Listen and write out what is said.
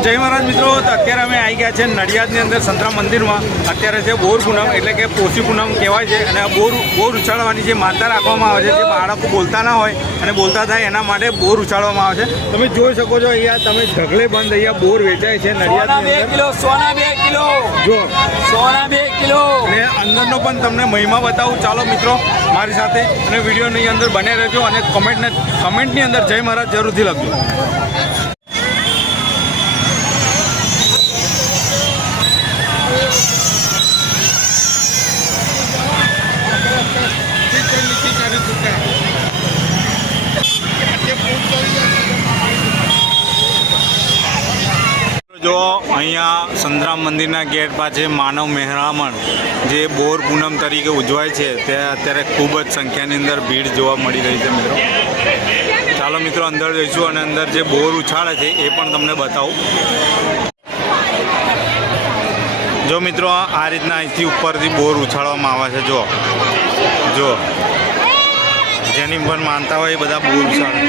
જય મહારાજ મિત્રો, તો અત્યારે અમે આવી ગયા છે નડિયાદની અંદર સંતરામ મંદિરમાં. અત્યારે છે બોર પૂનમ, એટલે કે પોષી પૂનમ કહેવાય છે. અને બોર ઉછાળવાની જે માનતા રાખવામાં આવે છે, જે બાળકો બોલતા ના હોય અને બોલતા થાય એના માટે બોર ઉછાળવામાં આવે છે. તમે જોઈ શકો છો અહીંયા તમે ઢગલે બંધ અહીંયા બોર વેચાય છે નડિયાદની અંદર. સોના 2 કિલો જો સોના 2 કિલો અને અંદરનો પણ તમને મહિમા બતાવું. ચાલો મિત્રો મારી સાથે, અને વિડીયોની અંદર બને રહેજો અને કમેન્ટની અંદર જય મહારાજ જરૂરથી લખજો. જો અહીંયા સંતરામ મંદિરના ગેટ પાસે માનવ મહેરામણ જે બોર પૂનમ તરીકે ઉજવાય છે, તે અત્યારે ખૂબ જ સંખ્યાની અંદર ભીડ જોવા મળી રહી છે મિત્રો. ચાલો મિત્રો અંદર જઈશું અને અંદર જે બોર ઉછાળે છે એ પણ તમને બતાવું. જો મિત્રો આ રીતના અહીંથી ઉપરથી બોર ઉછાળવામાં આવે છે. જો જેની પણ માનતા હોય એ બધા બોર ઉછાળે.